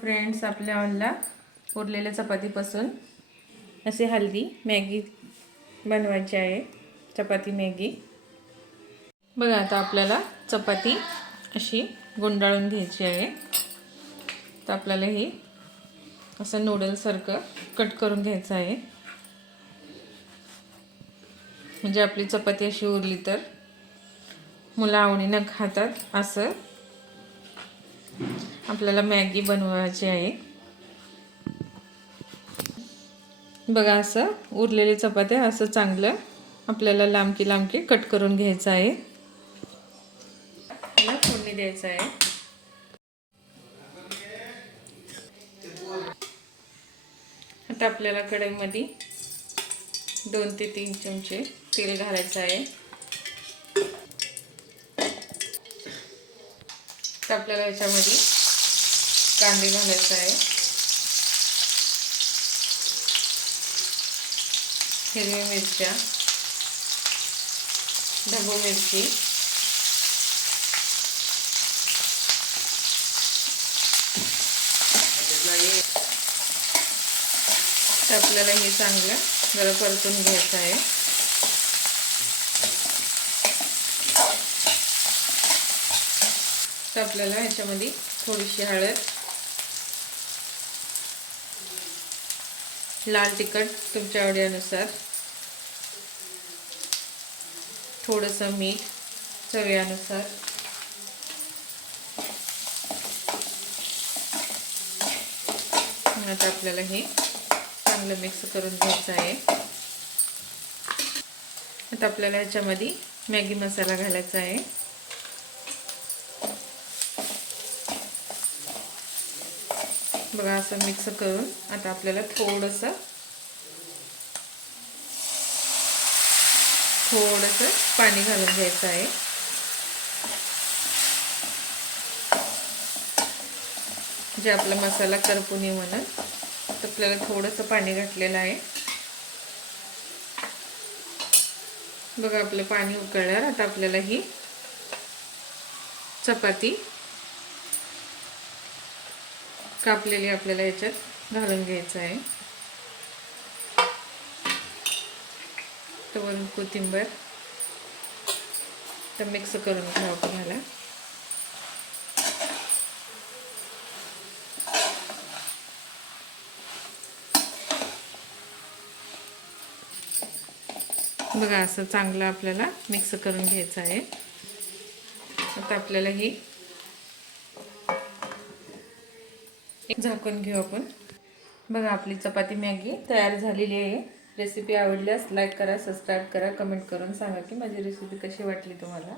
Friends, आपल्याला उरलेल्या चपातीपासून असे हेल्दी मॅगी बनवायची आहे. चपाती मॅगी बघा. आता आपल्याला चपाती अशी गुंडाळून घ्यायची आहे. तर आपल्याला हे असं नूडलसारखं कट करून घ्यायचं आहे. म्हणजे आपली चपाती अशी उरली तर मुलं आवडीनं खातात. असं आपल्याला मॅगी बनवायची आहे. बघा, असं उरलेली चपात्या असं चांगलं आपल्याला लांबकी कट करून घ्यायचं आहे. याला फोडणी द्यायचं आहे. आता आपल्याला कढईमध्ये 2 ते 3 चमचे तेल घालायचं आहे. तर आपल्याला याच्यामध्ये कांदे घालायचा आहे. हिरवी मिरच्या, ढबू मिरची, तर आपल्याला हे चांगलं जरा परतून घ्यायचं आहे. तर आपल्याला याच्यामध्ये थोडीशी हळद, लाल तिखट तुमच्या आवडीनुसार, थोडंसं मीठ चवीनुसार, आता आपल्याला हे चांगलं मिक्स करून घ्यायचं आहे. आता आपल्याला याच्यामध्ये मॅगी मसाला घालायचा आहे. बघा, असं मिक्स करून आता आपल्याला थोडंसं पाणी घालून घ्यायचं आहे. जे आपला मसाला करपू नये म्हणून तर आपल्याला थोडंसं पाणी घातलेलं आहे. बघा, आपलं पाणी उकळल्यावर आता आपल्याला ही चपाती कापलेली आपल्याला याच्यात घालून घ्यायचं आहे. तर वरून कोथिंबीर तर मिक्स करून घ्यावं आपल्याला. बघा, असं चांगलं आपल्याला मिक्स करून घ्यायचं आहे. आता आपल्याला ही एक झाकून घेऊ आपण. बघा, आपली चपाती मॅगी तयार झालेली आहे. रेसिपी आवडल्यास लाईक करा, सबस्क्राईब करा, कमेंट करून सांगा की माझी रेसिपी कशी वाटली तुम्हाला.